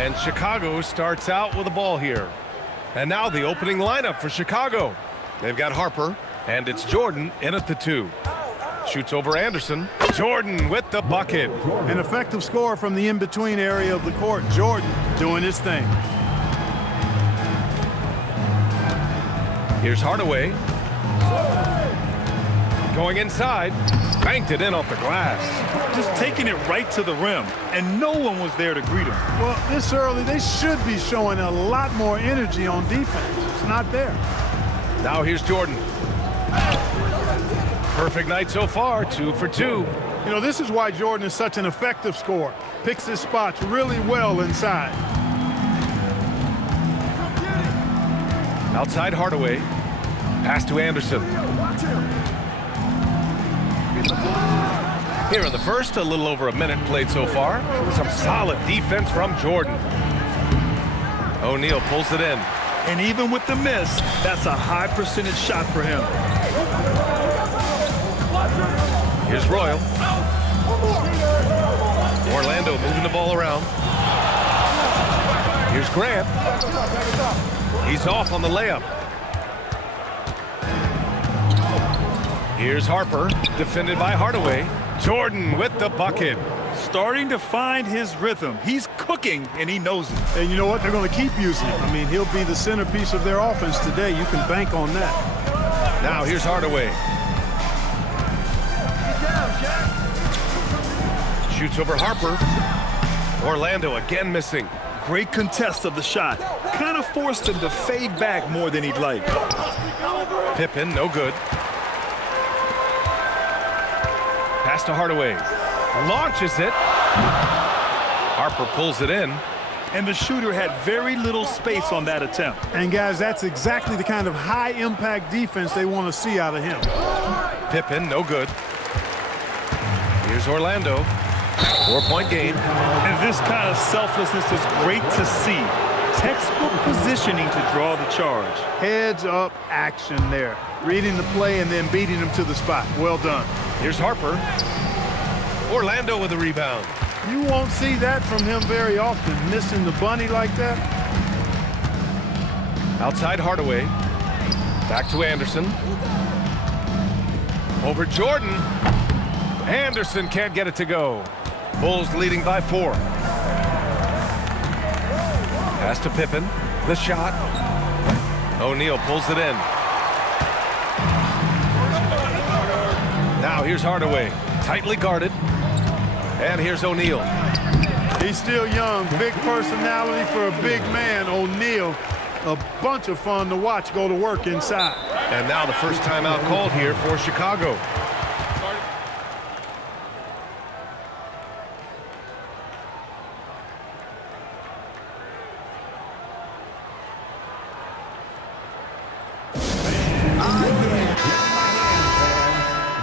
And Chicago starts out with the ball here. And now the opening lineup for Chicago. They've got Harper, and it's Jordan in at the 2. Shoots over Anderson. Jordan with the bucket. An effective score from the in-between area of the court. Jordan doing his thing. Here's Hardaway. Going inside. Banked it in off the glass. Just taking it right to the rim, and no one was there to greet him. Well, this early, they should be showing a lot more energy on defense. It's not there. Now here's Jordan. Perfect night so far, 2 for 2. You know, this is why Jordan is such an effective scorer. Picks his spots really well inside. Outside Hardaway. Pass to Anderson. Here in the first, a little over a minute played so far. Some solid defense from Jordan. O'Neal pulls it in. And even with the miss, that's a high percentage shot for him. Here's Royal. Orlando moving the ball around. Here's Grant. He's off on the layup. Here's Harper, defended by Hardaway. Jordan with the bucket. Starting to find his rhythm. He's cooking, and he knows it. And you know what? They're going to keep using him. I mean, he'll be the centerpiece of their offense today. You can bank on that. Now here's Hardaway. Shoots over Harper. Orlando again missing. Great contest of the shot. Kind of forced him to fade back more than he'd like. Pippen, no good. Pass to Hardaway. Launches it. Harper pulls it in. And the shooter had very little space on that attempt. And, guys, that's exactly the kind of high-impact defense they want to see out of him. Pippen, no good. Here's Orlando. 4-point game. And this kind of selflessness is great to see. Textbook positioning to draw the charge. Heads-up action there. Reading the play and then beating him to the spot. Well done. Here's Harper. Orlando with the rebound. You won't see that from him very often, missing the bunny like that. Outside Hardaway. Back to Anderson. Over Jordan. Anderson can't get it to go. Bulls leading by 4. Pass to Pippen. The shot. O'Neal pulls it in. Now here's Hardaway. Tightly guarded. And here's O'Neal. He's still young. Big personality for a big man. O'Neal, a bunch of fun to watch go to work inside. And now the first timeout called here for Chicago.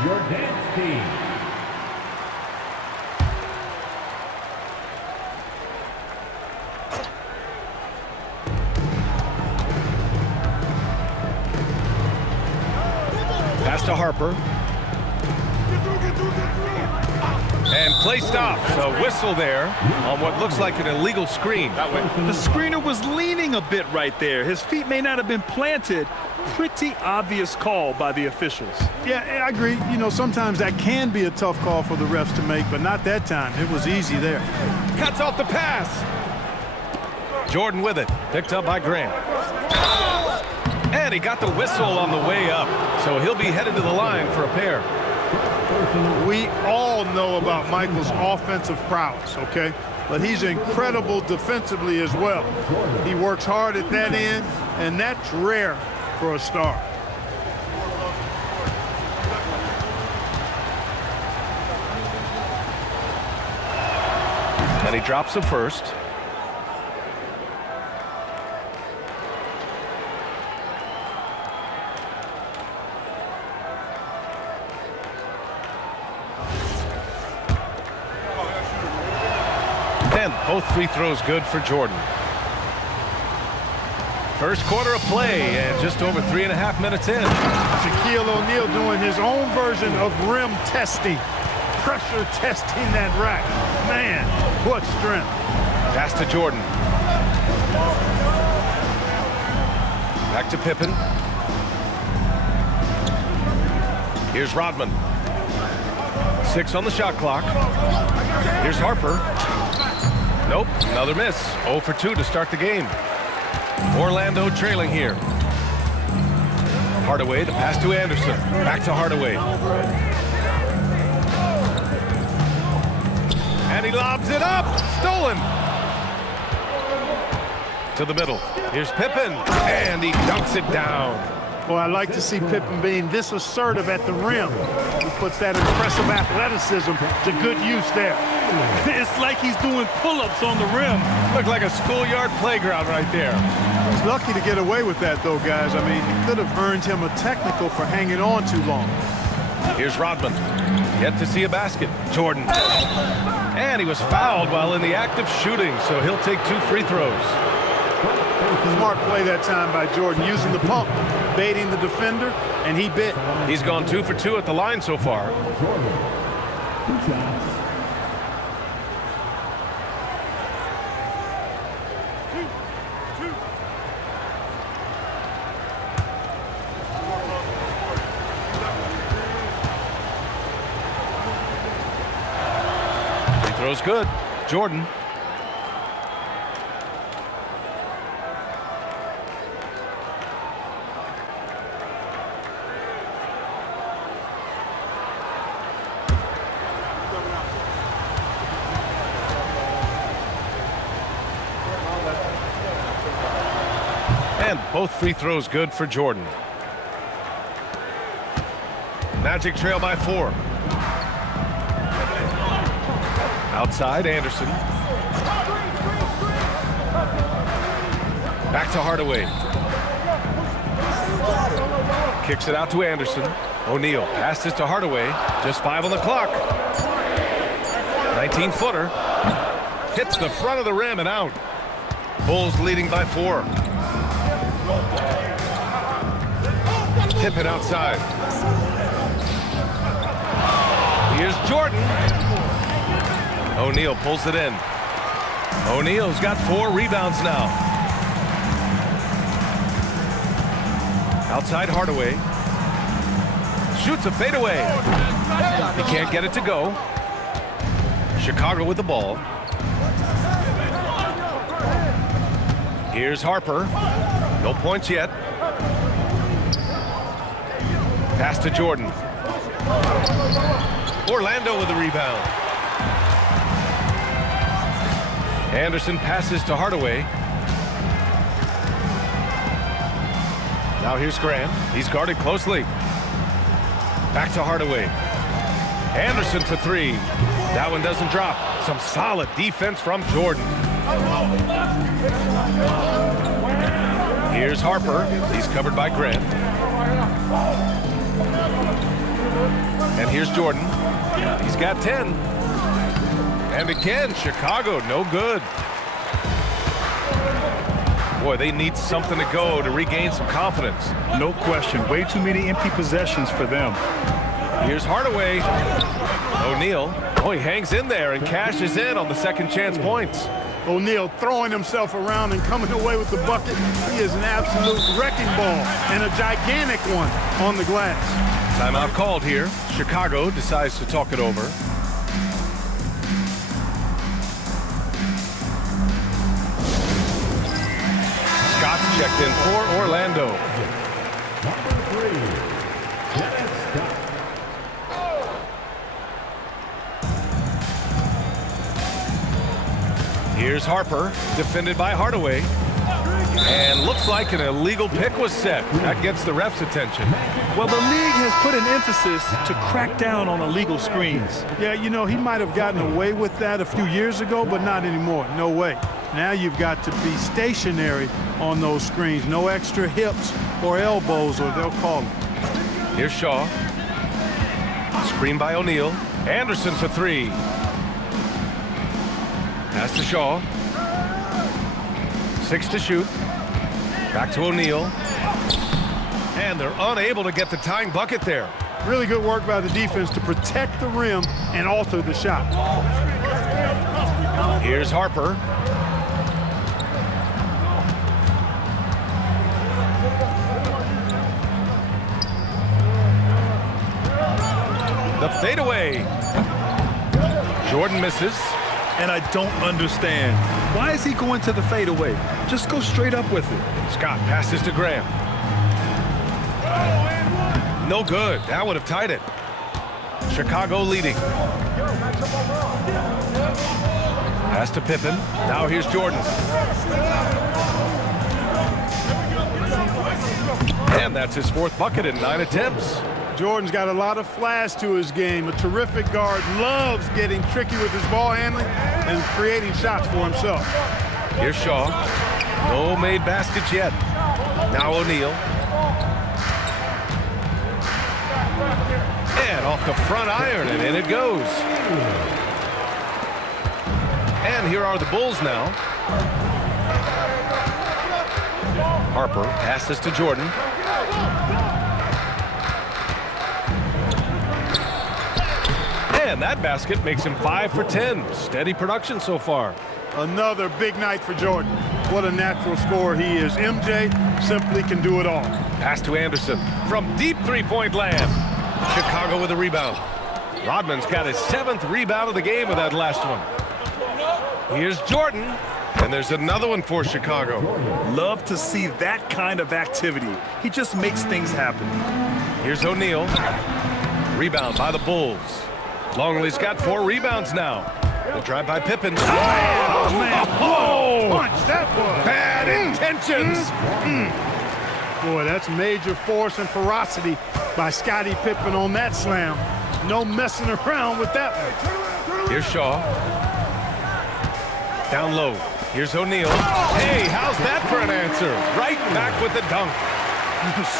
Your dance team. Pass to Harper. And play stops. A whistle there on what looks like an illegal screen. The screener was leaning a bit right there. His feet may not have been planted. Pretty obvious call by the officials. Yeah, I agree. You know, sometimes that can be a tough call for the refs to make, but not that time. It was easy there. Cuts off the pass. Jordan with it. Picked up by Grant. And he got the whistle on the way up. So he'll be headed to the line for a pair. We all know about Michael's offensive prowess, okay? But he's incredible defensively as well. He works hard at that end, and that's rare for a star. And he drops the first. And both free throws good for Jordan. First quarter of play and just over 3.5 minutes in. Shaquille O'Neal doing his own version of rim testing. Pressure testing that rack. Man, what strength. Pass to Jordan. Back to Pippen. Here's Rodman. 6 on the shot clock. Here's Harper. Nope, another miss. 0 for 2 to start the game. Orlando trailing here. Hardaway, the pass to Anderson. Back to Hardaway. And he lobs it up. Stolen. To the middle. Here's Pippen. And he dunks it down. Well, I like to see Pippen being this assertive at the rim. He puts that impressive athleticism to good use there. It's like he's doing pull-ups on the rim. Looked like a schoolyard playground right there. He's lucky to get away with that, though, guys. I mean, it could have earned him a technical for hanging on too long. Here's Rodman. Yet to see a basket. Jordan. And he was fouled while in the act of shooting, so he'll take 2 free throws. Smart play that time by Jordan, using the pump, baiting the defender, and he bit. He's gone 2 for 2 at the line so far. Free throw's good. Jordan. And both free throws good for Jordan. Magic trail by 4. Outside, Anderson. Back to Hardaway. Kicks it out to Anderson. O'Neal passes to Hardaway. Just 5 on the clock. 19-footer. Hits the front of the rim and out. Bulls leading by 4. Pippen outside. Here's Jordan. O'Neal pulls it in. O'Neal's got 4 rebounds now. Outside Hardaway. Shoots a fadeaway. He can't get it to go. Chicago with the ball. Here's Harper. No points yet. Pass to Jordan. Orlando with the rebound. Anderson passes to Hardaway. Now here's Grant. He's guarded closely. Back to Hardaway. Anderson for 3. That one doesn't drop. Some solid defense from Jordan. Here's Harper. He's covered by Grant. And here's Jordan. He's got 10. And again, Chicago, no good. Boy, they need something to go to regain some confidence. No question. Way too many empty possessions for them. Here's Hardaway. O'Neal. Oh, he hangs in there and cashes in on the second chance points. O'Neal throwing himself around and coming away with the bucket. He is an absolute wrecking ball and a gigantic one on the glass. Timeout called here. Chicago decides to talk it over. Scott's checked in for Orlando. Here's Harper, defended by Hardaway. And looks like an illegal pick was set. That gets the ref's attention. Well, the league has put an emphasis to crack down on illegal screens. Yeah, you know, he might have gotten away with that a few years ago, but not anymore. No way. Now you've got to be stationary on those screens. No extra hips or elbows, or they'll call them. Here's Shaw. Screen by O'Neal. Anderson for 3. Pass to Shaw. 6 to shoot. Back to O'Neal. And they're unable to get the tying bucket there. Really good work by the defense to protect the rim and alter the shot. Here's Harper. The fadeaway. Jordan misses. And I don't understand. Why is he going to the fadeaway? Just go straight up with it. Scott passes to Graham. No good. That would have tied it. Chicago leading. Pass to Pippen. Now here's Jordan. And that's his fourth bucket in 9 attempts. Jordan's got a lot of flash to his game. A terrific guard, loves getting tricky with his ball handling and creating shots for himself. Here's Shaw. No made baskets yet. Now O'Neal. And off the front iron, and in it goes. And here are the Bulls now. Harper passes to Jordan. And that basket makes him 5 for 10. Steady production so far. Another big night for Jordan. What a natural scorer he is. MJ simply can do it all. Pass to Anderson from deep three-point land. Chicago with a rebound. Rodman's got his 7th rebound of the game with that last one. Here's Jordan. And there's another one for Chicago. Love to see that kind of activity. He just makes things happen. Here's O'Neal. Rebound by the Bulls. Longley's got 4 rebounds now. The drive by Pippen. Oh, man. Oh! Punch, that was. Bad intentions. Boy, that's major force and ferocity by Scottie Pippen on that slam. No messing around with that one. Here's Shaw. Down low. Here's O'Neal. Hey, how's that for an answer? Right back with the dunk.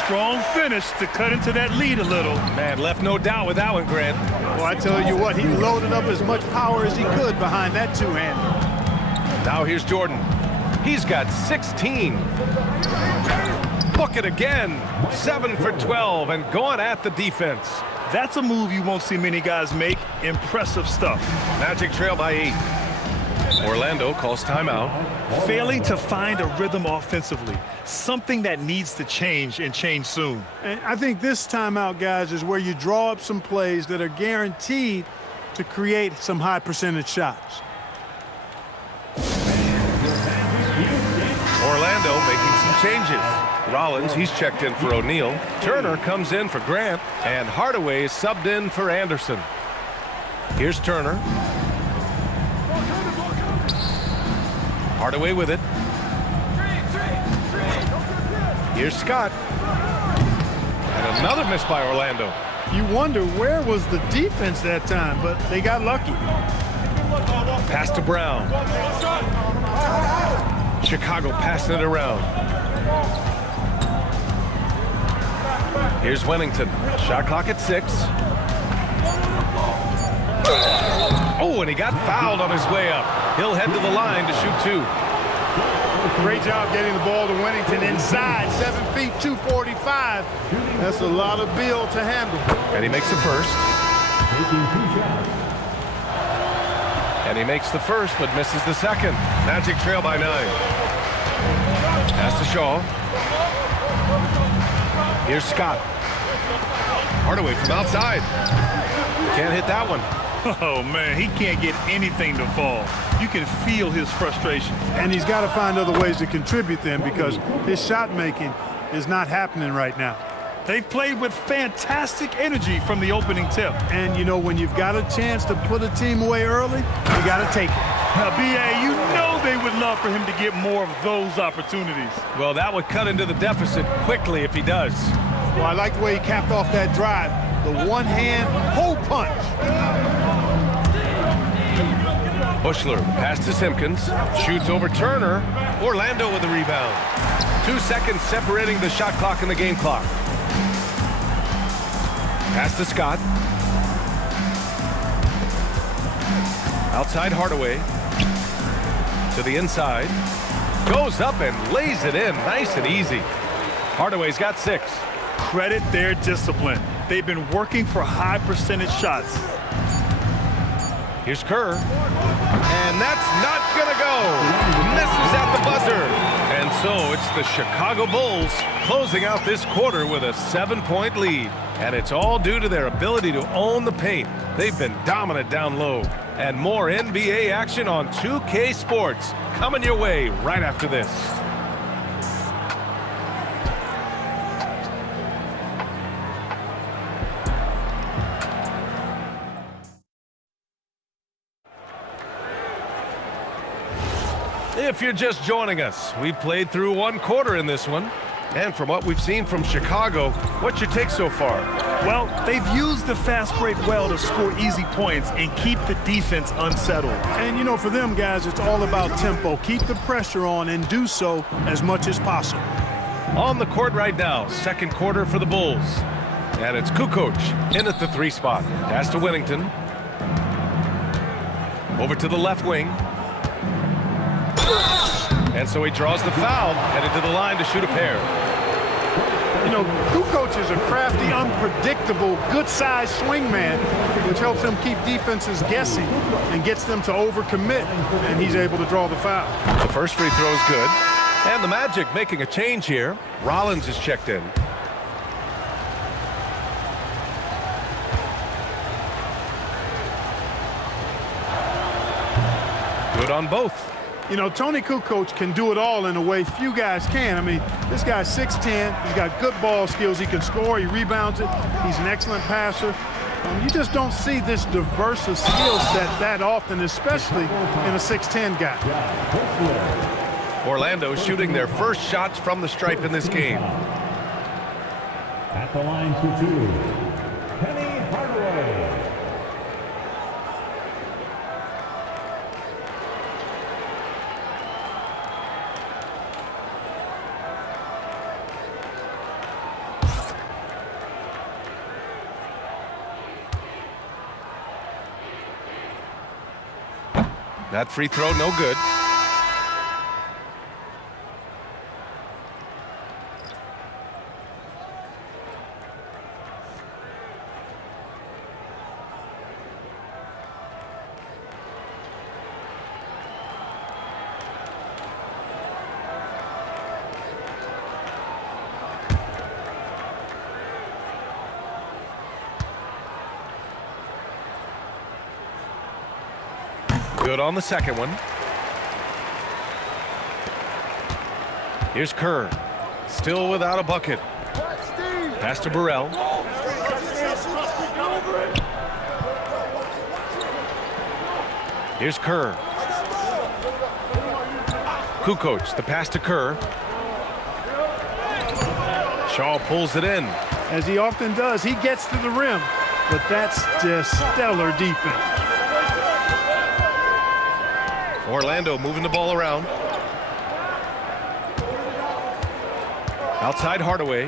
Strong finish to cut into that lead a little. Man, left no doubt with that one, Grant. Well, I tell you what, he loaded up as much power as he could behind that two-hander. Now here's Jordan. He's got 16. Book it again. 7 for 12 and going at the defense. That's a move you won't see many guys make. Impressive stuff. Magic trail by 8. Orlando calls timeout. Failing to find a rhythm offensively. Something that needs to change and change soon. And I think this timeout, guys, is where you draw up some plays that are guaranteed to create some high percentage shots. Orlando making some changes. Rollins, he's checked in for O'Neal. Turner comes in for Grant. And Hardaway is subbed in for Anderson. Here's Turner. Hardaway with it. Here's Scott. And another miss by Orlando. You wonder where was the defense that time, but they got lucky. Pass to Brown. Chicago passing it around. Here's Wennington. Shot clock at 6. Oh, and he got fouled on his way up. He'll head to the line to shoot 2. Great job getting the ball to Wennington inside. 7 feet, 245. That's a lot of bill to handle. And he makes the first. And he makes the first, but misses the second. Magic trail by 9. Pass to Shaw. Here's Scott. Hardaway from outside. Can't hit that one. Oh, man, he can't get anything to fall. You can feel his frustration. And he's got to find other ways to contribute then because his shot making is not happening right now. They've played with fantastic energy from the opening tip. And, you know, when you've got a chance to put a team away early, you got to take it. Now, B.A., you know they would love for him to get more of those opportunities. Well, that would cut into the deficit quickly if he does. Well, I like the way he capped off that drive. The one-hand hole punch. Bushler pass to Simpkins. Shoots over Turner. Orlando with the rebound. 2 seconds separating the shot clock and the game clock. Pass to Scott. Outside Hardaway. To the inside. Goes up and lays it in. Nice and easy. Hardaway's got 6. Credit their discipline. They've been working for high percentage shots. Here's Kerr. And that's not going to go. Misses at the buzzer. And And so it's the Chicago Bulls closing out this quarter with a 7-point lead. And it's all due to their ability to own the paint. They've been dominant down low. And more NBA action on 2K Sports coming your way right after this. If you're just joining us, we played through one quarter in this one. And from what we've seen from Chicago, what's your take so far? Well, they've used the fast break well to score easy points and keep the defense unsettled. And, you know, for them guys, it's all about tempo. Keep the pressure on and do so as much as possible. On the court right now, second quarter for the Bulls. And it's Kukoc in at the 3 spot. Pass to Whittington. Over to the left wing. And so he draws the foul, headed to the line to shoot a pair. You know, Kukoc is a crafty, unpredictable, good-sized swingman, which helps him keep defenses guessing and gets them to overcommit, and he's able to draw the foul. The first free throw is good. And the Magic making a change here. Rollins is checked in. Good on both. You know, Toni Kukoc can do it all in a way few guys can. I mean, this guy's 6'10", he's got good ball skills, he can score, he rebounds it, he's an excellent passer. You just don't see this diverse a skill set that often, especially in a 6'10" guy. Orlando shooting their first shots from the stripe in this game. At the line for 2, Penny Hardaway. That free throw, no good. Good on the second one. Here's Kerr. Still without a bucket. Pass to Burrell. Here's Kerr. Kukoc, the pass to Kerr. Shaw pulls it in. As he often does, he gets to the rim, but that's just stellar defense. Orlando moving the ball around. Outside Hardaway.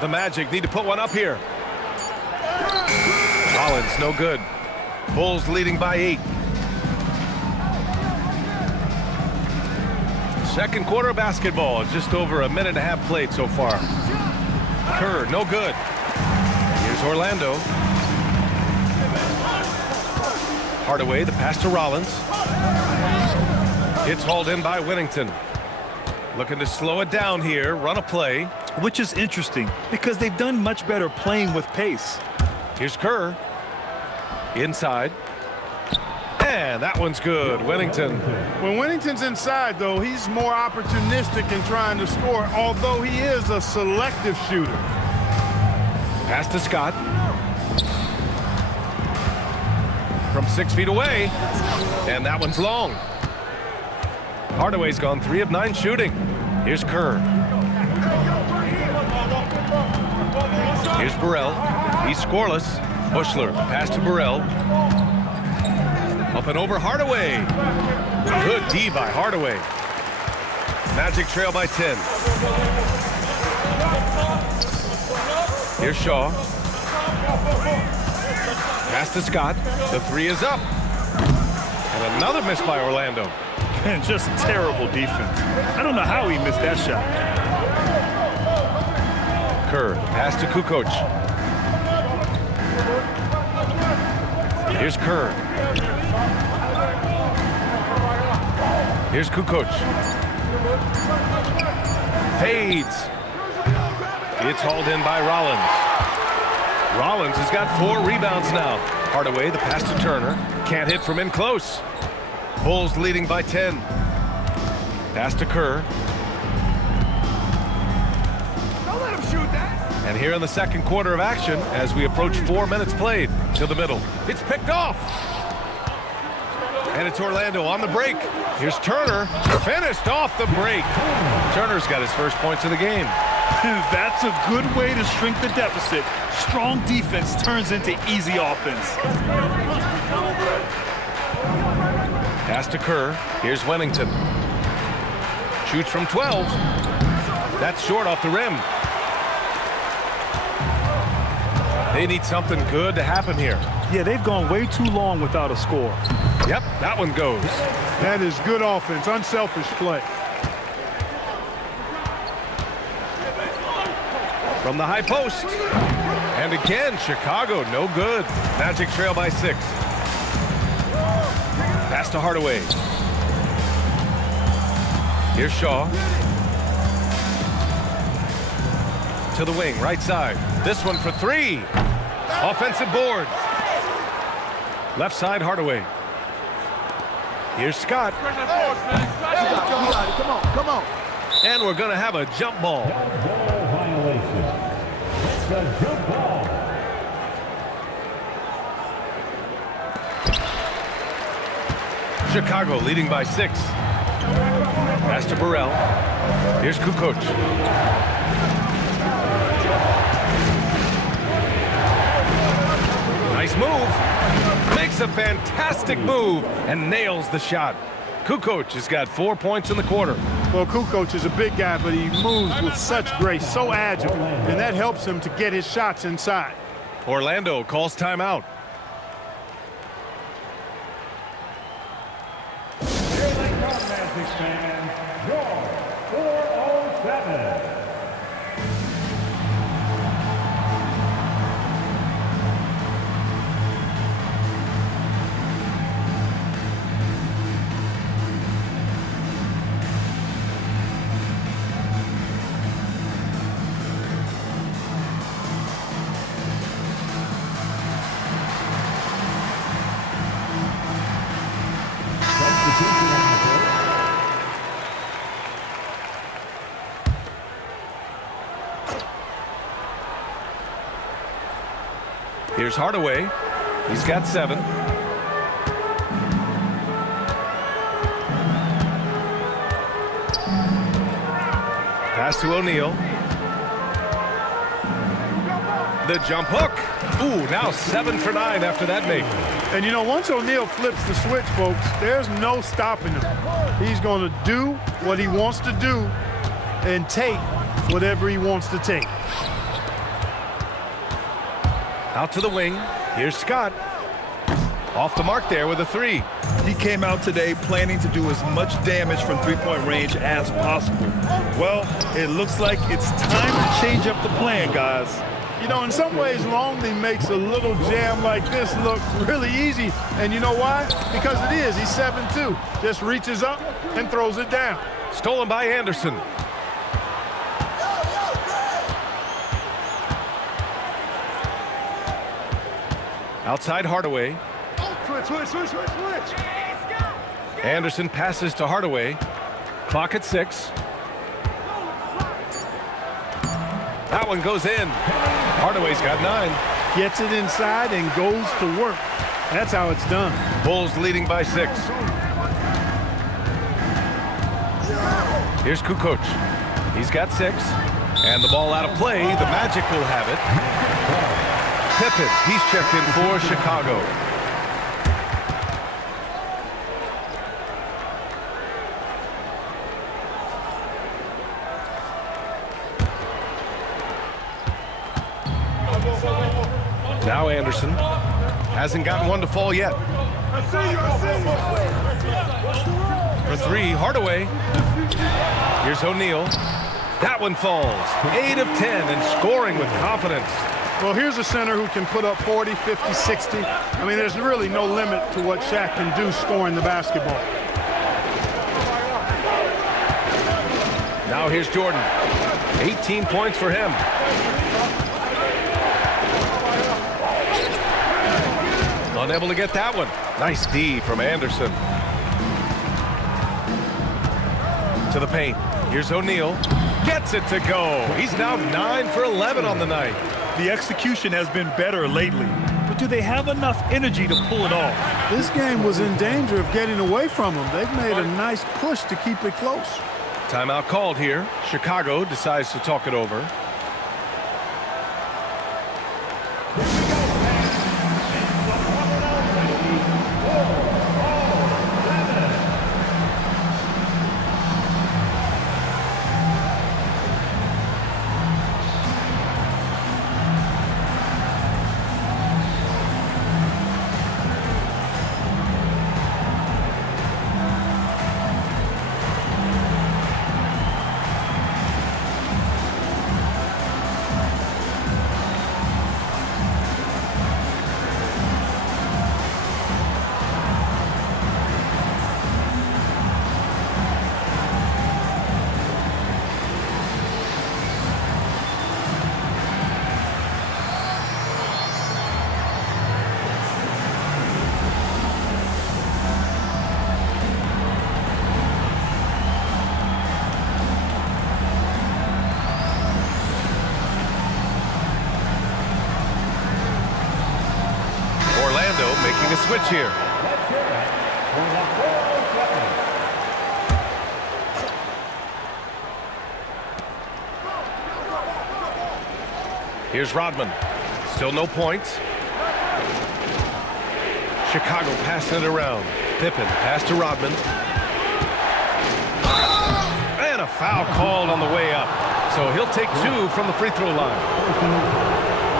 The Magic need to put one up here. Rollins, no good. Bulls leading by 8. Second quarter of basketball. Just over a minute and a half played so far. Kerr, no good. Here's Orlando. Hardaway, the pass to Rollins. It's hauled in by Whittington. Looking to slow it down here, run a play. Which is interesting because they've done much better playing with pace. Here's Kerr. Inside. And that one's good. Whittington. When Whittington's inside, though, he's more opportunistic in trying to score, although he is a selective shooter. Pass to Scott. From 6 feet away. And that one's long. Hardaway's gone 3 of 9 shooting. Here's Kerr. Here's Burrell. He's scoreless. Bushler, pass to Burrell. Up and over Hardaway. Good D by Hardaway. Magic trail by 10. Here's Shaw. Pass to Scott. The 3 is up. And another miss by Orlando. And just terrible defense. I don't know how he missed that shot. Kerr, pass to Kukoc. Here's Kerr. Here's Kukoc. Fades. It's hauled in by Rollins. Rollins has got 4 rebounds now. Hardaway, the pass to Turner. Can't hit from in close. Bulls leading by 10. Pass to Kerr. Don't let him shoot that. And here in the second quarter of action, as we approach 4 minutes played, to the middle. It's picked off. And it's Orlando on the break. Here's Turner, finished off the break. Turner's got his first points of the game. That's a good way to shrink the deficit. Strong defense turns into easy offense. Pass to Kerr. Here's Wennington. Shoots from 12. That's short off the rim. They need something good to happen here. Yeah, they've gone way too long without a score. Yep, that one goes. That is good offense, unselfish play. From the high post. And again, Chicago, no good. Magic trail by 6. Pass to Hardaway. Here's Shaw. To the wing, right side. This one for 3. Offensive board. Left side, Hardaway. Here's Scott. Come on. And we're going to have a jump ball. Ball violation. It's a jump ball. Chicago leading by 6. Pass to Burrell. Here's Kukoc. Nice move. Makes a fantastic move and nails the shot. Kukoc has got 4 points in the quarter. Well, Kukoc is a big guy, but he moves with such grace, so agile, and that helps him to get his shots inside. Orlando calls timeout. Here they come, Magic fans. Your 407. Substitution on the court. Here's Hardaway. He's got 7. Pass to O'Neal. The jump hook. Ooh, now 7 for 9 after that make. And you know, once O'Neal flips the switch, folks, there's no stopping him. He's going to do what he wants to do and take whatever he wants to take. Out to the wing. Here's Scott. Off the mark there with a 3. He came out today planning to do as much damage from three-point range as possible. Well, it looks like it's time to change up the plan, guys. You know, in some ways, Longley makes a little jam like this look really easy. And you know why? Because it is. He's 7'2". Just reaches up and throws it down. Stolen by Anderson. Outside Hardaway. Switch. Anderson passes to Hardaway. Clock at 6. That one goes in. Hardaway's got 9. Gets it inside and goes to work. That's how it's done. Bulls leading by 6. Here's Kukoc. He's got 6. And the ball out of play. The Magic will have it. Pippen, he's checked in for Chicago. Now Anderson hasn't gotten one to fall yet. For 3, Hardaway. Here's O'Neal. That one falls. 8 of 10 and scoring with confidence. Well, here's a center who can put up 40, 50, 60. I mean, there's really no limit to what Shaq can do scoring the basketball. Now here's Jordan. 18 points for him. Unable to get that one. Nice D from Anderson. To the paint. Here's O'Neal. Gets it to go. He's now 9 for 11 on the night. The execution has been better lately, but do they have enough energy to pull it off? This game was in danger of getting away from them. They've made a nice push to keep it close. Timeout called here. Chicago decides to talk it over. Orlando making a switch here. Here's Rodman. Still no points. Chicago passing it around. Pippen pass to Rodman. And a foul called on the way up. So he'll take 2 from the free throw line.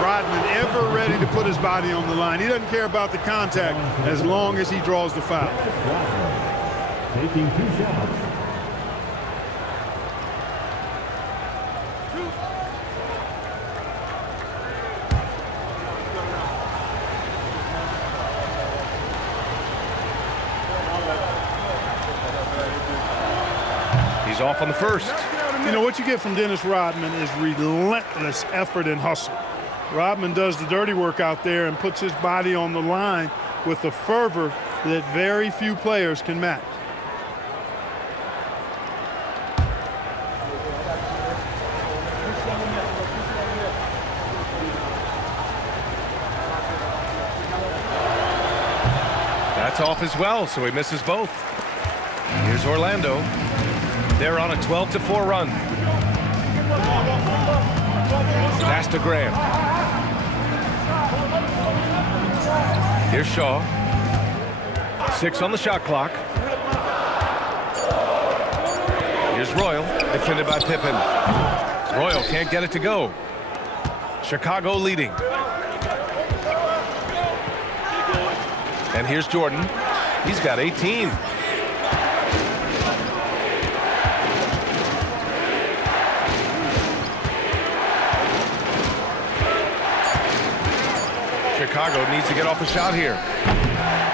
Rodman ever ready to put his body on the line. He doesn't care about the contact as long as he draws the foul. Taking 2 shots. He's off on the first. You know, what you get from Dennis Rodman is relentless effort and hustle. Rodman does the dirty work out there and puts his body on the line with a fervor that very few players can match. That's off as well, so he misses both. Here's Orlando. They're on a 12-4 run. Pass to Graham. Here's Shaw. 6 on the shot clock. Here's Royal, defended by Pippen. Royal can't get it to go. Chicago leading. And here's Jordan. He's got 18. Chicago needs to get off a shot here.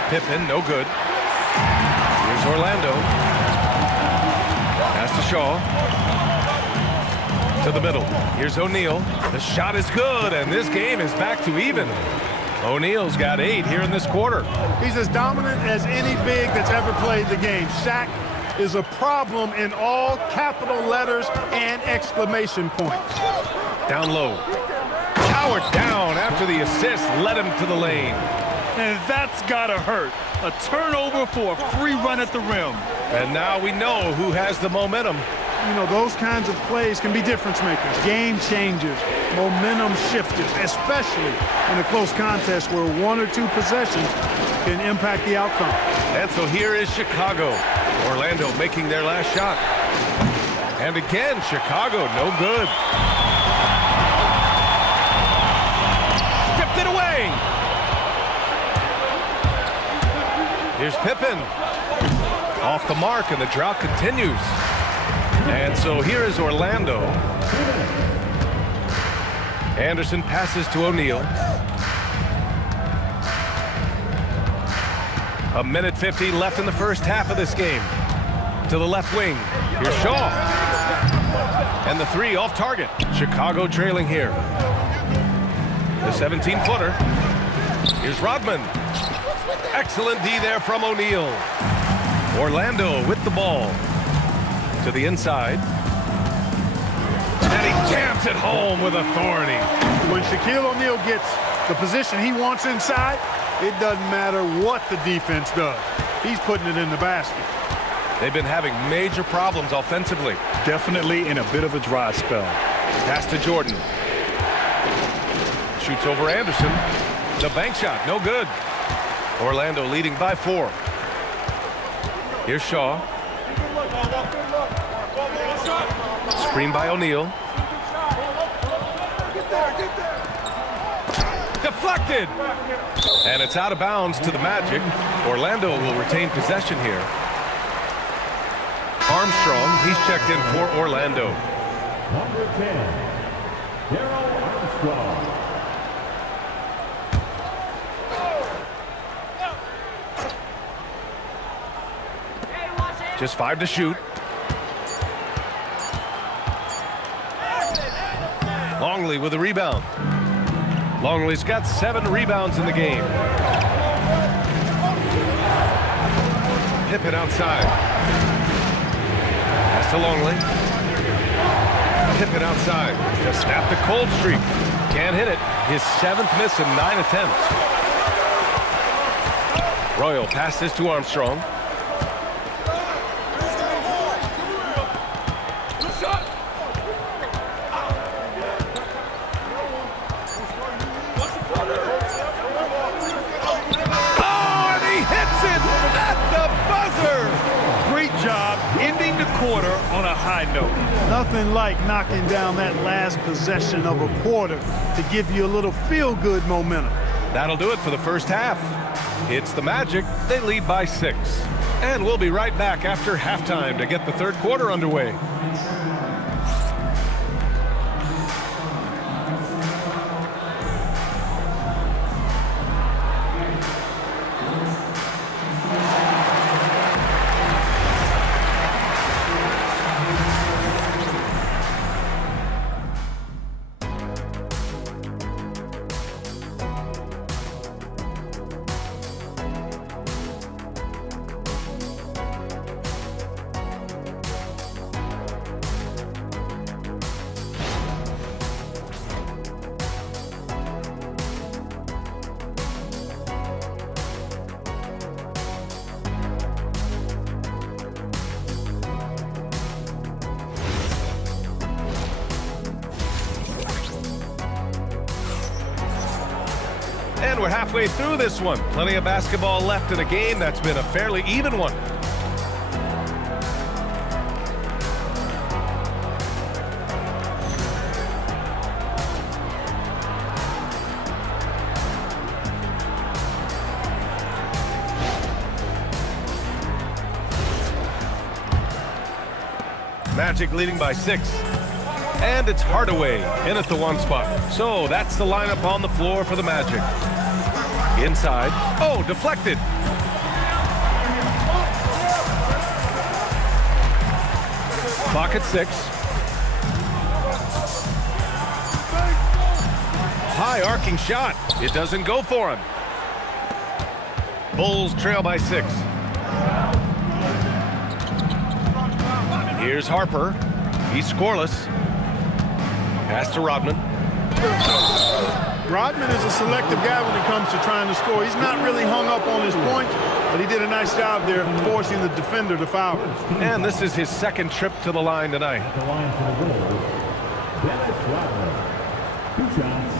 Pippen, no good. Here's Orlando. Pass to Shaw. To the middle. Here's O'Neal. The shot is good, and this game is back to even. O'Neal's got 8 here in this quarter. He's as dominant as any big that's ever played the game. Shaq is a problem in all capital letters and exclamation points. Down low. Powered down after the assist led him to the lane. And that's gotta hurt. A turnover for a free run at the rim. And now we know who has the momentum. You know, those kinds of plays can be difference makers, game changers, momentum shifters, especially in a close contest where 1 or 2 possessions can impact the outcome. And so here is Chicago. Orlando making their last shot. And again, Chicago, no good. Stripped it away. Here's Pippen. Off the mark, and the drought continues. And so here is Orlando. Anderson passes to O'Neal. 1:50 left in the first half of this game. To the left wing. Here's Shaw. And the three off target. Chicago trailing here. The 17-footer. Here's Rodman. Excellent D there from O'Neal. Orlando with the ball. To the inside. And he jams it home with authority. When Shaquille O'Neal gets the position he wants inside, it doesn't matter what the defense does. He's putting it in the basket. They've been having major problems offensively. Definitely in a bit of a dry spell. Pass to Jordan. Shoots over Anderson. The bank shot, no good. Orlando leading by 4. Here's Shaw. Screen by O'Neal. Deflected! And it's out of bounds to the Magic. Orlando will retain possession here. Armstrong, he's checked in for Orlando. Number 10, Darryl Armstrong. Just 5 to shoot. Longley with a rebound. Longley's got 7 rebounds in the game. Pippen outside. Pass to Longley. Pippen outside to snap the cold streak. Can't hit it. His 7th miss in 9 attempts. Royal passes to Armstrong. Quarter on a high note. Nothing like knocking down that last possession of a quarter to give you a little feel-good momentum. That'll do it for the first half. It's the Magic. They lead by 6. And we'll be right back after halftime to get the third quarter underway. And we're halfway through this one. Plenty of basketball left in a game that's been a fairly even one. Magic leading by 6. And it's Hardaway in at the 1 spot. So that's the lineup on the floor for the Magic. Inside. Oh, deflected. Clock at 6. High arcing shot. It doesn't go for him. Bulls trail by 6. Here's Harper. He's scoreless. Pass to Rodman. Rodman is a selective guy when it comes to trying to score. He's not really hung up on his points, but he did a nice job there forcing the defender to foul. And this is his 2nd trip to the line tonight. At the line for the Bulls, Dennis Rodman. 2 shots.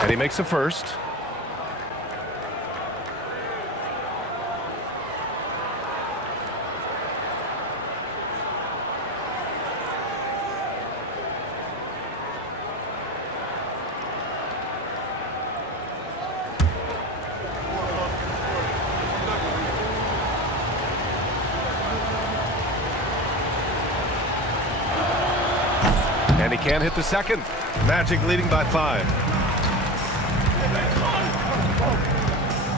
And he makes a first. And he can't hit the second. Magic leading by 5.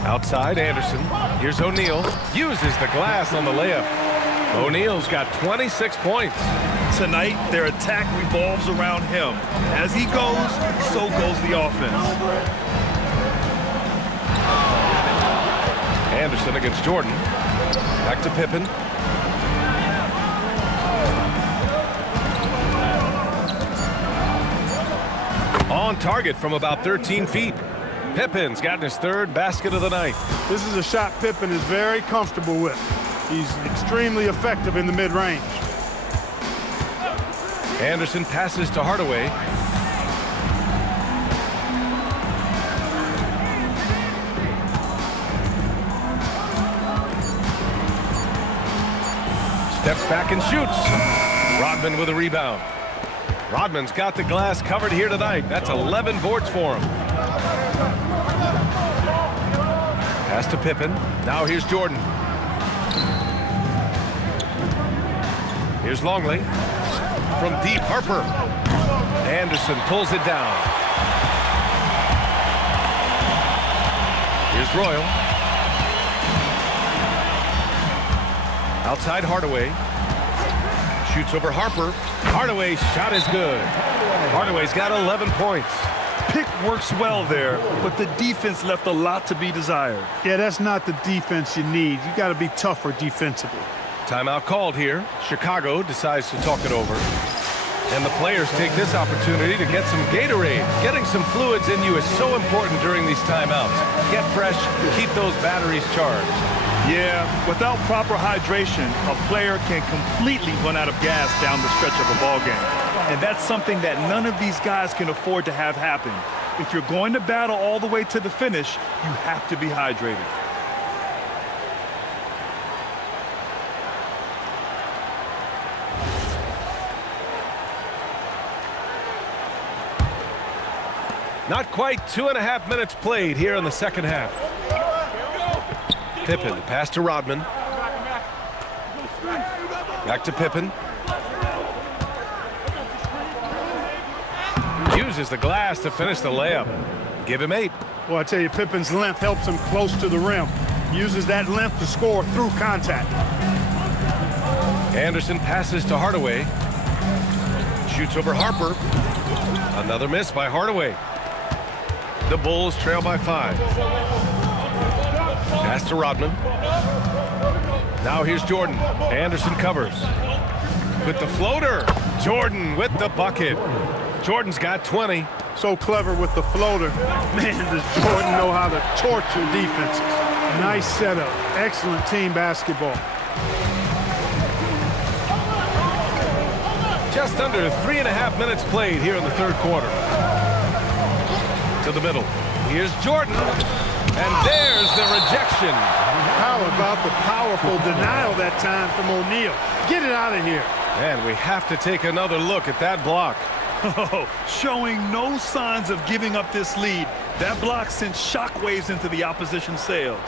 Outside, Anderson. Here's O'Neal. Uses the glass on the layup. O'Neal's got 26 points. Tonight, their attack revolves around him. As he goes, so goes the offense. Anderson against Jordan. Back to Pippen. On target from about 13 feet. Pippen's gotten his 3rd basket of the night. This is a shot Pippen is very comfortable with. He's extremely effective in the mid-range. Anderson passes to Hardaway. Steps back and shoots. Rodman with a rebound. Rodman's got the glass covered here tonight. That's 11 boards for him. Pass to Pippen. Now here's Jordan. Here's Longley. From deep, Harper. Anderson pulls it down. Here's Royal. Outside Hardaway. Shoots over Harper. Hardaway's shot is good. Hardaway's got 11 points. Pick works well there, but the defense left a lot to be desired. Yeah, that's not the defense you need. You got to be tougher defensively. Timeout called here. Chicago decides to talk it over. And the players take this opportunity to get some Gatorade. Getting some fluids in you is so important during these timeouts. Get fresh, keep those batteries charged. Yeah, without proper hydration, a player can completely run out of gas down the stretch of a ball game. And that's something that none of these guys can afford to have happen. If you're going to battle all the way to the finish, you have to be hydrated. Not quite 2.5 minutes played here in the second half. Pippen, pass to Rodman. Back to Pippen. Uses the glass to finish the layup. Give him 8. Well, I tell you, Pippen's length helps him close to the rim. Uses that length to score through contact. Anderson passes to Hardaway. Shoots over Harper. Another miss by Hardaway. The Bulls trail by 5. Pass to Rodman. Now here's Jordan. Anderson covers. With the floater. Jordan with the bucket. Jordan's got 20. So clever with the floater. Man, does Jordan know how to torture defenses. Nice setup. Excellent team basketball. Just under 3.5 minutes played here in the third quarter. To the middle. Here's Jordan. And there's the rejection. How about the powerful denial that time from O'Neal? Get it out of here. And we have to take another look at that block. Oh, showing no signs of giving up this lead. That block sent shockwaves into the opposition sails.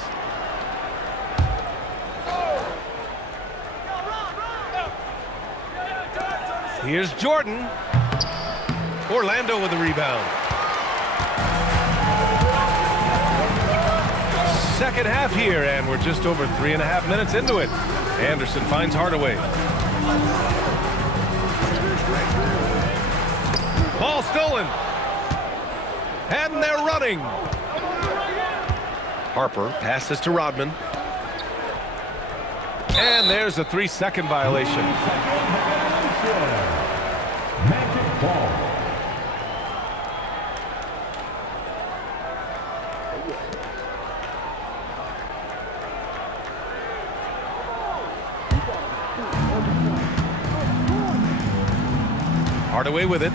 Here's Jordan. Orlando with the rebound. Second half here, and we're just over 3.5 minutes into it. Anderson finds Hardaway. Ball stolen. And they're running. Harper passes to Rodman. And there's a 3-second violation. Magic ball. Hardaway with it.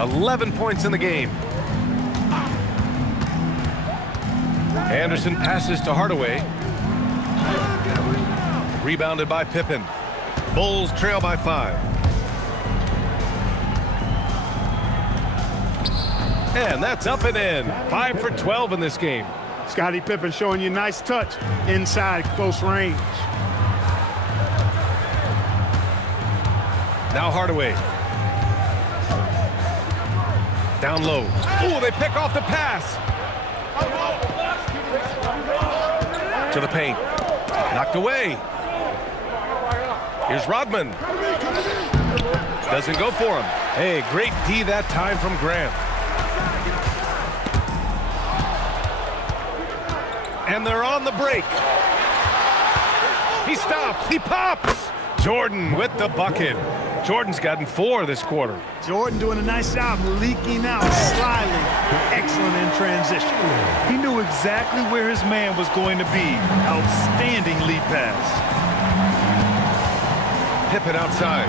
11 points in the game. Anderson passes to Hardaway. Rebounded by Pippen. Bulls trail by 5. And that's up and in. 5 for 12 in this game. Scottie Pippen showing you nice touch inside close range. Now Hardaway. Down low. Oh, they pick off the pass. To the paint. Knocked away. Here's Rodman. Doesn't go for him. Hey, great D that time from Grant. And they're on the break. He stops. He pops. Jordan with the bucket. Jordan's gotten 4 this quarter. Jordan doing a nice job leaking out slyly. Excellent in transition. He knew exactly where his man was going to be. Outstanding lead pass. Pippen outside.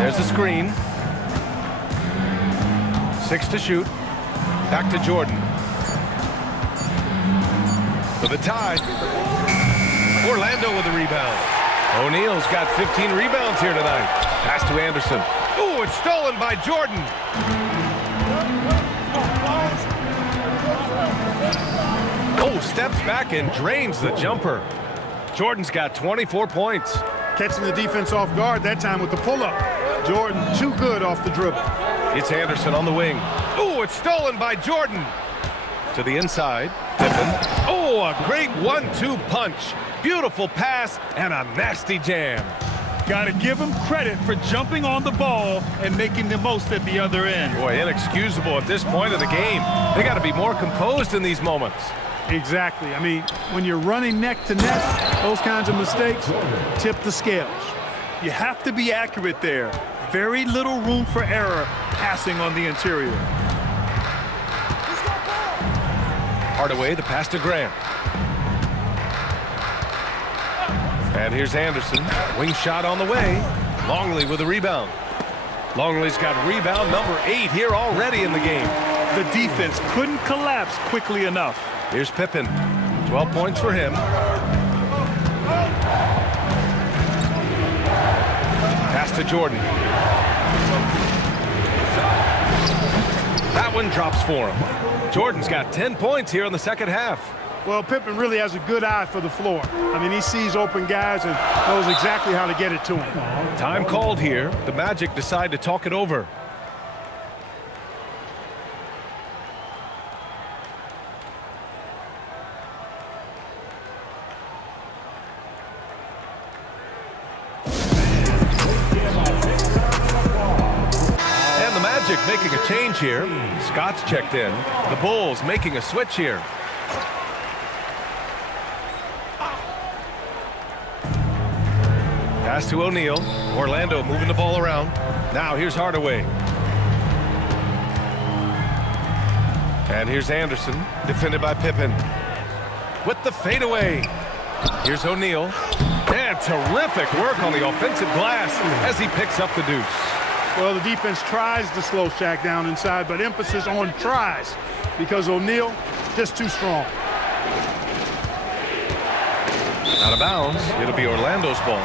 There's the screen. 6 to shoot. Back to Jordan. For the tie. Orlando with the rebound. O'Neal's got 15 rebounds here tonight. Pass to Anderson. Ooh, it's stolen by Jordan. Oh, steps back and drains the jumper. Jordan's got 24 points. Catching the defense off guard that time with the pull-up. Jordan too good off the dribble. It's Anderson on the wing. Ooh, it's stolen by Jordan. To the inside. Pippen. Oh, a great 1-2 punch. Beautiful pass and a nasty jam. Got to give him credit for jumping on the ball and making the most at the other end. Boy, inexcusable at this point of the game. They got to be more composed in these moments. Exactly. I mean, when you're running neck to neck, those kinds of mistakes tip the scales. You have to be accurate there. Very little room for error passing on the interior. Hardaway, the pass to Grant. And here's Anderson. Wing shot on the way. Longley with the rebound. Longley's got rebound number 8 here already in the game. The defense couldn't collapse quickly enough. Here's Pippen. 12 points for him. Pass to Jordan. That one drops for him. Jordan's got 10 points here in the second half. Well, Pippen really has a good eye for the floor. I mean, he sees open guys and knows exactly how to get it to him. Time called here. The Magic decide to talk it over. And the Magic making a change here. Scott's checked in. The Bulls making a switch here. Pass to O'Neal. Orlando moving the ball around. Now here's Hardaway. And here's Anderson, defended by Pippen. With the fadeaway. Here's O'Neal. And terrific work on the offensive glass as he picks up the deuce. Well, the defense tries to slow Shaq down inside, but emphasis on tries because O'Neal just too strong. Out of bounds. It'll be Orlando's ball.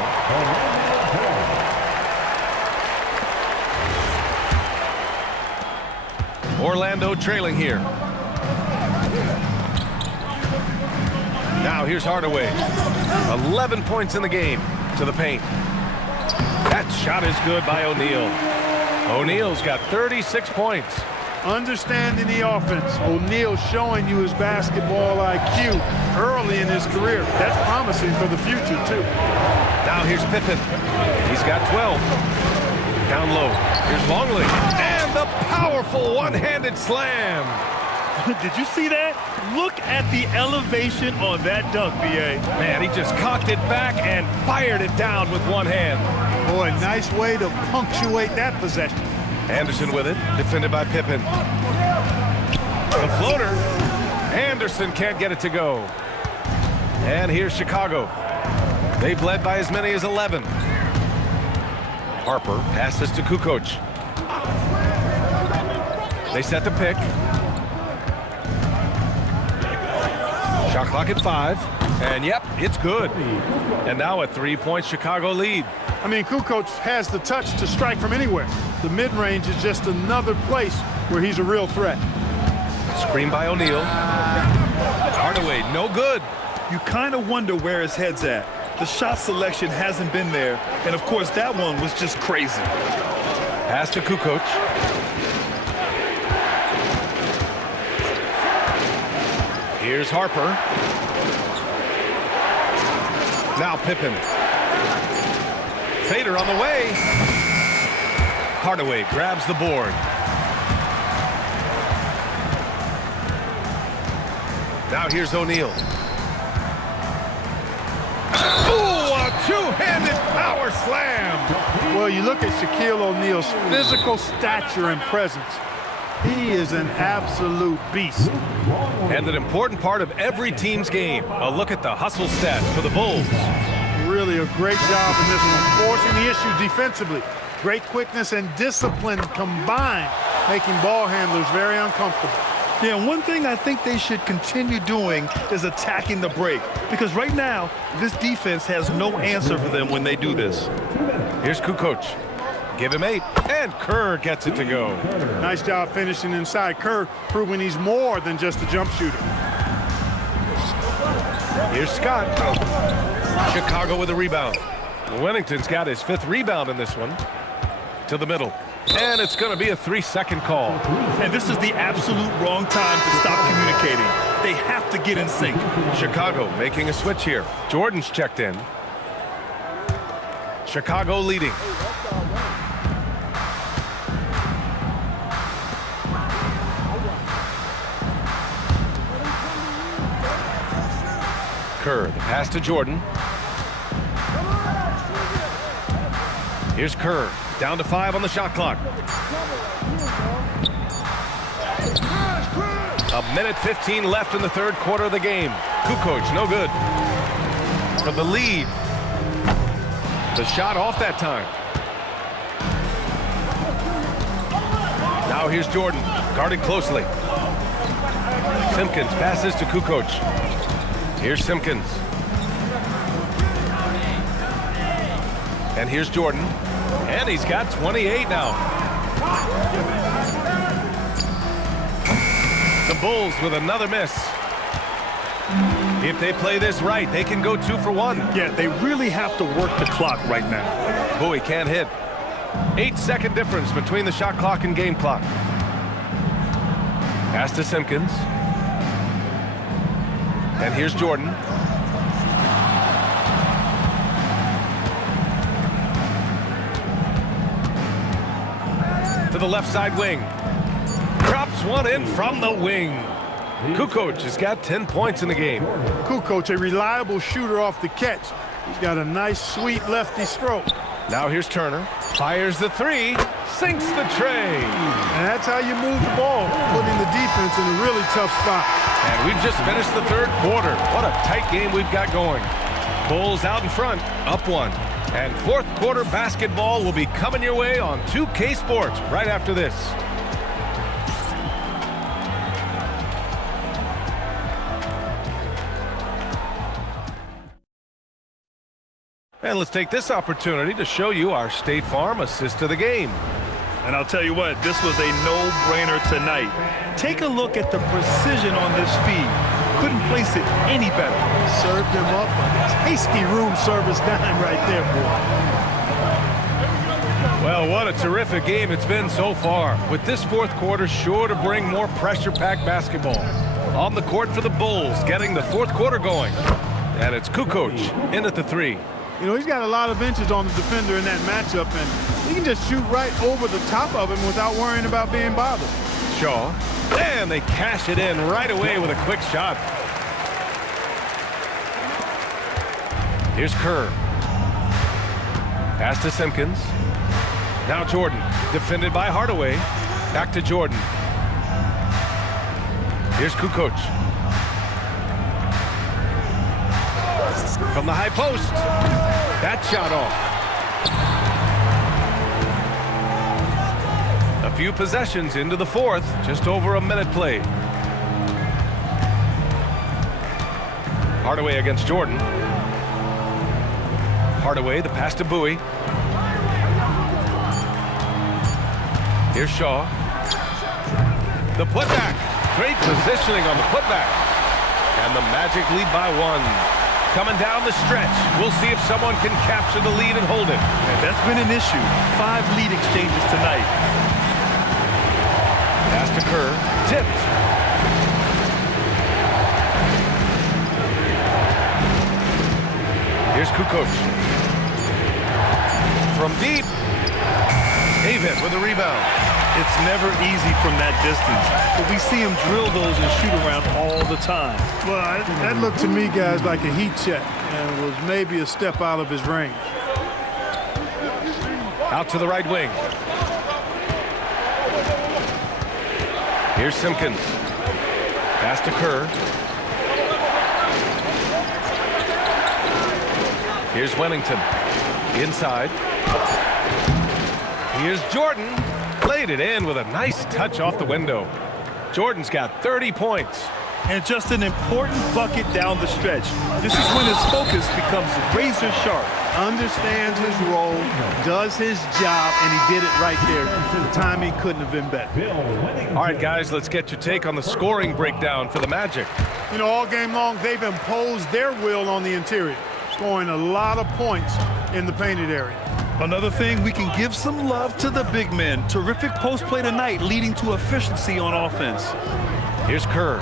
Orlando trailing here. Now here's Hardaway. 11 points in the game. To the paint. That shot is good by O'Neal. O'Neal's got 36 points. Understanding the offense. O'Neal showing you his basketball IQ early in his career. That's promising for the future, too. Now here's Pippen. He's got 12. Down low. Here's Longley. And the powerful one-handed slam. Did you see that? Look at the elevation on that dunk, B.A. Man, he just cocked it back and fired it down with one hand. Boy, nice way to punctuate that possession. Anderson with it, defended by Pippen. The floater. Anderson can't get it to go. And here's Chicago. They've led by as many as 11. Harper passes to Kukoc. They set the pick. Shot clock at 5. And yep, it's good. And now a 3-point Chicago lead. I mean, Kukoc has the touch to strike from anywhere. The mid-range is just another place where he's a real threat. Screen by O'Neal. Hardaway, no good. You kind of wonder where his head's at. The shot selection hasn't been there, and of course that one was just crazy. Pass to Kukoc. Here's Harper. Now Pippen. Fader on the way. Hardaway grabs the board. Now here's O'Neal. Ooh, a two-handed power slam. Well, you look at Shaquille O'Neal's physical stature and presence. He is an absolute beast. And an important part of every team's game. A look at the hustle stats for the Bulls. Really a great job in this one, forcing the issue defensively. Great quickness and discipline combined, making ball handlers very uncomfortable. Yeah, and one thing I think they should continue doing is attacking the break. Because right now, this defense has no answer for them when they do this. Here's Kukoc. Give him 8, and Kerr gets it to go. Nice job finishing inside. Kerr proving he's more than just a jump shooter. Here's Scott. Chicago with a rebound. Wennington's got his 5th rebound in this one. To the middle. And it's going to be a 3-second call. And this is the absolute wrong time to stop communicating. They have to get in sync. Chicago making a switch here. Jordan's checked in. Chicago leading. Kerr, the pass to Jordan. Here's Kerr, down to 5 on the shot clock. A minute 15 left in the 3rd quarter of the game. Kukoc, no good. For the lead. The shot off that time. Now here's Jordan, guarded closely. Simpkins passes to Kukoc. Here's Simpkins. And here's Jordan. And he's got 28 now. The Bulls with another miss. If they play this right, they can go 2 for 1. Yeah, they really have to work the clock right now. Bowie can't hit. 8-second difference between the shot clock and game clock. Pass to Simpkins. And here's Jordan. To the left side wing. Drops one in from the wing. Kukoc has got 10 points in the game. Kukoc, a reliable shooter off the catch. He's got a nice, sweet lefty stroke. Now here's Turner. Fires the 3. Sinks the tray. And that's how you move the ball, putting the defense in a really tough spot. And we've just finished the 3rd quarter. What a tight game we've got going. Bulls out in front, up 1. And 4th quarter basketball will be coming your way on 2K Sports right after this. And let's take this opportunity to show you our State Farm assist to the game. And I'll tell you what, this was a no-brainer tonight. Take a look at the precision on this feed. Couldn't place it any better. Served him up a tasty room service dime right there, boy. Well, what a terrific game it's been so far. With this 4th quarter sure to bring more pressure-packed basketball. On the court for the Bulls, getting the 4th quarter going. And it's Kukoc in at the 3. You know, he's got a lot of inches on the defender in that matchup, and he can just shoot right over the top of him without worrying about being bothered. Shaw. And they cash it in right away with a quick shot. Here's Kerr. Pass to Simpkins. Now Jordan, defended by Hardaway. Back to Jordan. Here's Kukoc. From the high post. That shot off. A few possessions into the 4th, just over a minute played. Hardaway against Jordan. Hardaway, the pass to Bowie. Here's Shaw. The putback. Great positioning on the putback. And the Magic lead by 1. coming down the stretch. We'll see if someone can capture the lead and hold it. And that's been an issue. 5 lead exchanges tonight. Pass to Kerr. Tipped. Here's Kukoc. From deep. David with a rebound. It's never easy from that distance, but we see him drill those and shoot around all the time. Well, that looked to me, guys, like a heat check and was maybe a step out of his range. Out to the right wing. Here's Simpkins. Pass to Kerr. Here's Wennington. Inside. Here's Jordan. Laid it in with a nice touch off the window. Jordan's got 30 points. And just an important bucket down the stretch. This is when his focus becomes razor sharp. Understands his role, does his job, and he did it right there. The timing couldn't have been better. All right, guys, let's get your take on the scoring breakdown for the Magic. You know, all game long, they've imposed their will on the interior, scoring a lot of points in the painted area. Another thing, we can give some love to the big men. Terrific post play tonight, leading to efficiency on offense. Here's Kerr.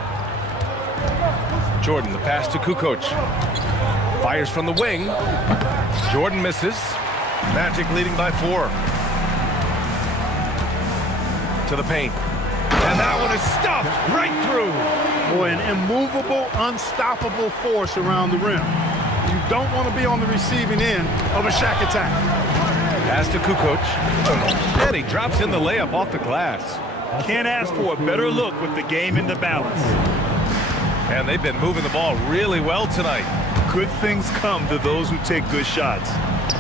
Jordan, the pass to Kukoc. Fires from the wing. Jordan misses. Magic leading by 4. To the paint. And that one is stuffed right through. Boy, an immovable, unstoppable force around the rim. You don't want to be on the receiving end of a Shaq attack. Pass to Kukoc. And he drops in the layup off the glass. Can't ask for a better look with the game in the balance. And they've been moving the ball really well tonight. Good things come to those who take good shots.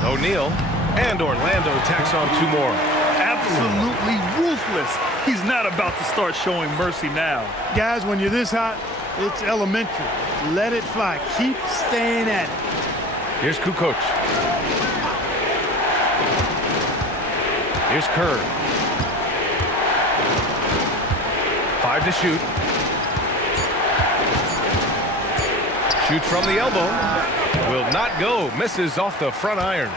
O'Neal and Orlando tacks on 2 more. Absolutely ruthless. He's not about to start showing mercy now. Guys, when you're this hot, it's elementary. Let it fly. Keep staying at it. Here's Kukoc. Here's Kerr. 5 to shoot. Shoots from the elbow. Will not go. Misses off the front iron.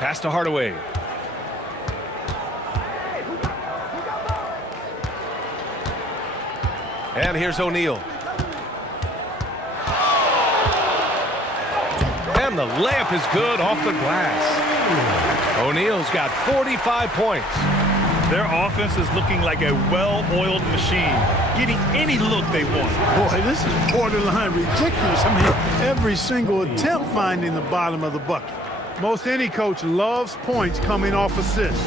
Pass to Hardaway. And here's O'Neal. And the layup is good off the glass. O'Neal's got 45 points. Their offense is looking like a well-oiled machine, getting any look they want. Boy, this is borderline ridiculous. I mean, every single attempt finding the bottom of the bucket. Most any coach loves points coming off assists.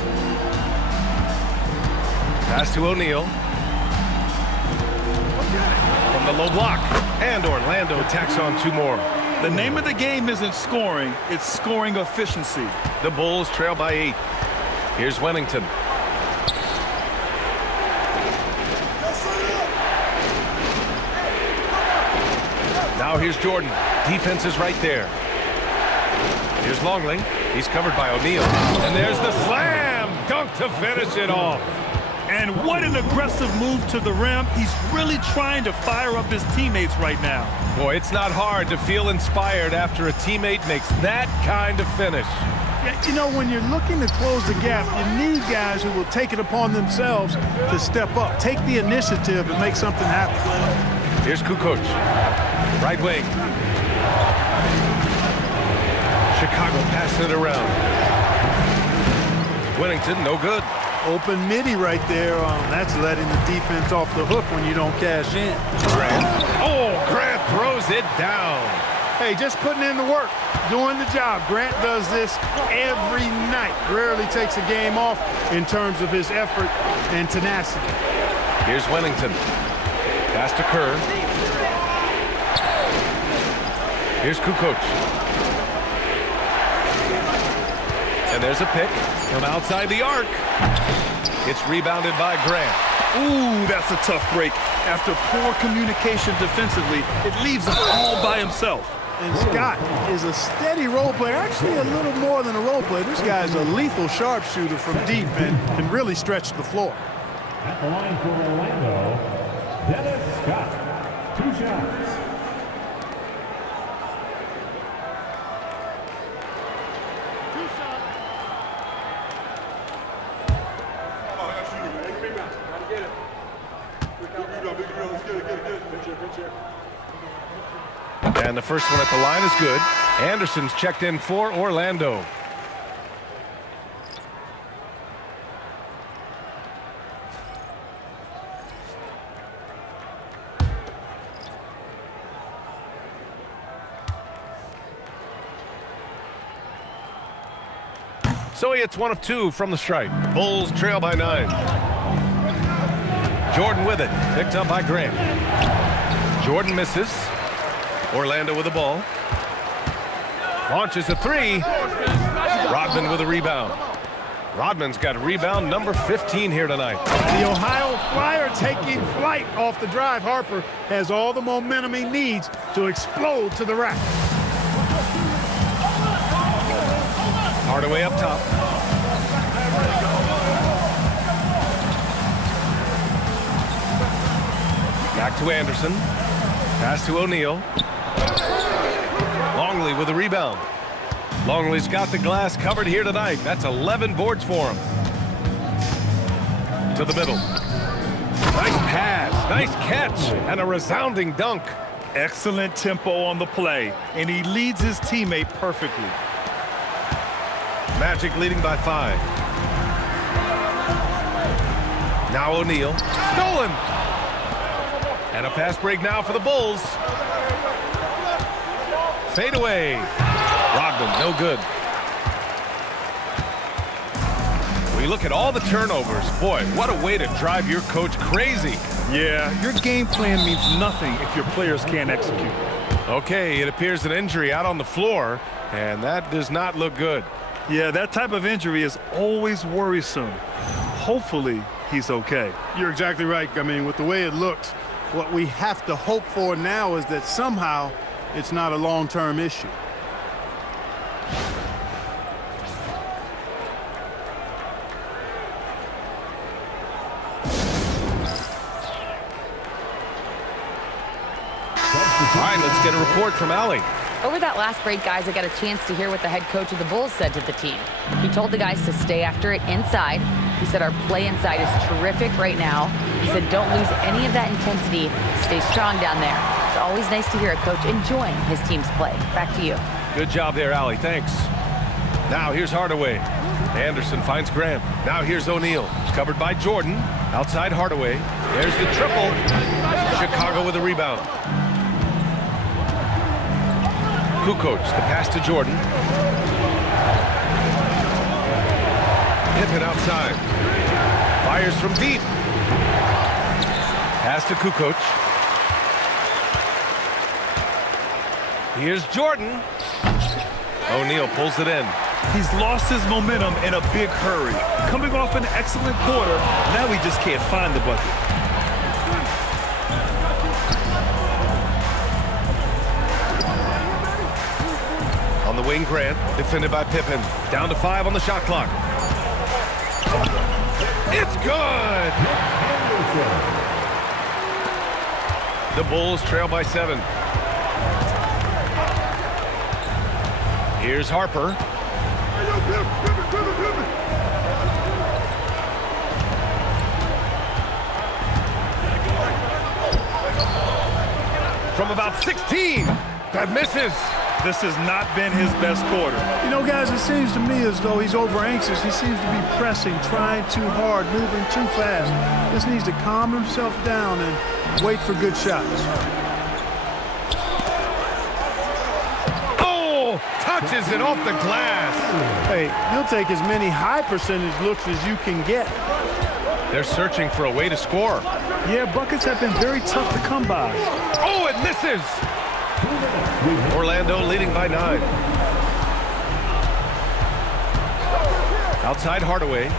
Pass to O'Neal. From the low block. And Orlando tacks on 2 more. The name of the game isn't scoring, it's scoring efficiency. The Bulls trail by 8. Here's Wennington. Now here's Jordan. Defense is right there. Here's Longley. He's covered by O'Neal. And there's the slam dunk to finish it off. And what an aggressive move to the rim. He's really trying to fire up his teammates right now. Boy, it's not hard to feel inspired after a teammate makes that kind of finish. Yeah, you know, when you're looking to close the gap, you need guys who will take it upon themselves to step up, take the initiative, and make something happen. Here's Kukoc. Right wing. Chicago passing it around. Wennington, no good. Open midi right there. That's letting the defense off the hook when you don't cash in. Grant. Oh, Grant throws it down. Hey, just putting in the work, doing the job. Grant does this every night. Rarely takes a game off in terms of his effort and tenacity. Here's Wennington. Pass to Kerr. Here's Kukoc. And there's a pick from outside the arc. It's rebounded by Grant. Ooh, that's a tough break. After poor communication defensively, it leaves him all by himself. And Scott is a steady role player, actually a little more than a role player. This guy's a lethal sharpshooter from deep and can really stretch the floor. At the line for Orlando, Dennis Scott. 2 shots. And the first one at the line is good. Anderson's checked in for Orlando. So he hits 1 of 2 from the stripe. Bulls trail by 9. Jordan with it. Picked up by Grant. Jordan misses. Orlando with the ball. Launches a 3. Rodman with a rebound. Rodman's got rebound number 15 here tonight. The Ohio Flyer taking flight off the drive. Harper has all the momentum he needs to explode to the rack. Hardaway up top. Back to Anderson. Pass to O'Neal. Longley with a rebound. Longley's got the glass covered here tonight. That's 11 boards for him. To the middle. Nice pass, nice catch, and a resounding dunk. Excellent tempo on the play, and he leads his teammate perfectly. Magic leading by 5. Now O'Neal. Stolen. And a fast break now for the Bulls. Fade away. Rodman, no good. We look at all the turnovers. Boy, what a way to drive your coach crazy. Yeah, your game plan means nothing if your players can't execute. Okay, it appears an injury out on the floor, and that does not look good. Yeah, that type of injury is always worrisome. Hopefully, he's okay. You're exactly right. I mean, with the way it looks, what we have to hope for now is that somehow it's not a long-term issue. All right, let's get a report from Allie. Over that last break, guys, I got a chance to hear what the head coach of the Bulls said to the team. He told the guys to stay after it inside. He said our play inside is terrific right now. He said don't lose any of that intensity. Stay strong down there. It's always nice to hear a coach enjoying his team's play. Back to you. Good job there, Allie. Thanks. Now here's Hardaway. Anderson finds Grant. Now here's O'Neal. Covered by Jordan. Outside Hardaway. There's the triple. Chicago with a rebound. Kukoc, the pass to Jordan. Pippen outside. Fires from deep. Pass to Kukoc. Here's Jordan. O'Neal pulls it in. He's lost his momentum in a big hurry. Coming off an excellent quarter, now he just can't find the bucket. On the wing, Grant, defended by Pippen. Down to 5 on the shot clock. It's good! The Bulls trail by 7. Here's Harper. From about 16. That misses. This has not been his best quarter. You know, guys, it seems to me as though he's over-anxious. He seems to be pressing, trying too hard, moving too fast. Just needs to calm himself down and wait for good shots. Oh, touches it off the glass. Hey, you'll take as many high percentage looks as you can get. They're searching for a way to score. Yeah, buckets have been very tough to come by. Oh, it misses. Orlando leading by 9. Outside Hardaway.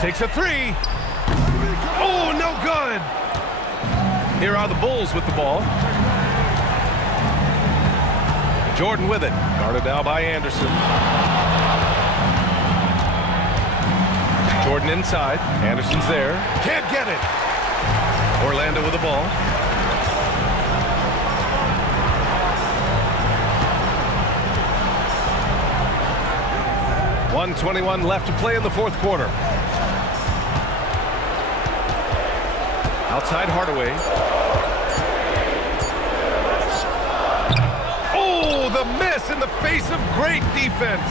Takes a 3. Oh, no good. Here are the Bulls with the ball. Jordan with it. Guarded now by Anderson. Jordan inside. Anderson's there. Can't get it. Orlando with the ball. .121 left to play in the fourth quarter. Outside Hardaway. a miss in the face of great defense.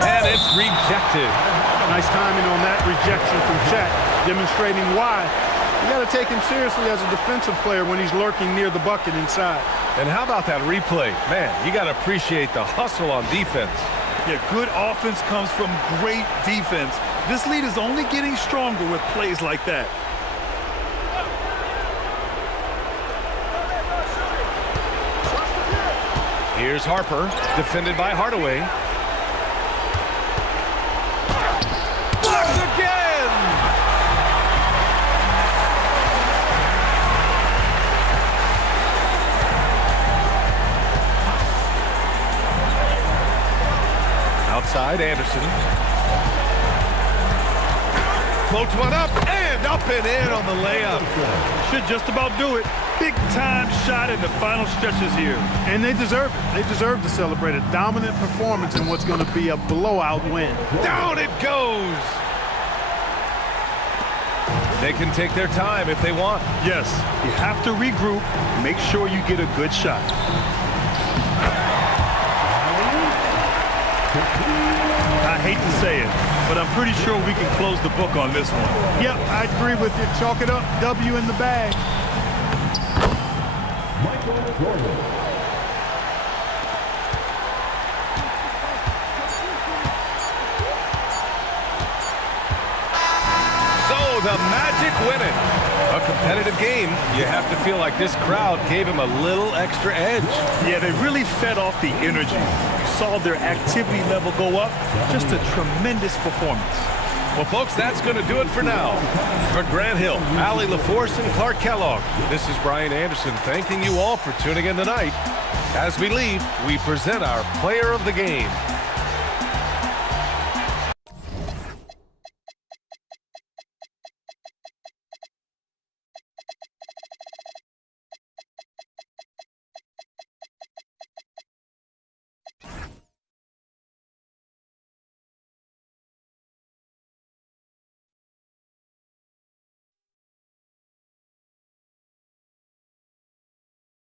And it's rejected. Nice timing on that rejection from Shaq, demonstrating why you got to take him seriously as a defensive player when he's lurking near the bucket inside. And how about that replay? Man, you got to appreciate the hustle on defense. Yeah, good offense comes from great defense. This lead is only getting stronger with plays like that. Here's Harper, defended by Hardaway. Blocked again! Outside, Anderson. Floats one up and in on the layup. Should just about do it. Big time shot in the final stretches here. And they deserve it. They deserve to celebrate a dominant performance in what's going to be a blowout win. Down it goes. They can take their time if they want. Yes, you have to regroup. Make sure you get a good shot. I hate to say it, but I'm pretty sure we can close the book on this one. Yep, I agree with you. Chalk it up. W in the bag. Michael Jordan. So the Magic win it. A competitive game. You have to feel like this crowd gave him a little extra edge. Yeah, they really fed off the energy. You saw their activity level go up. Just a tremendous performance. Well, folks, that's going to do it for now. For Grant Hill, Allie LaForce, and Clark Kellogg, this is Brian Anderson thanking you all for tuning in tonight. As we leave, we present our player of the game.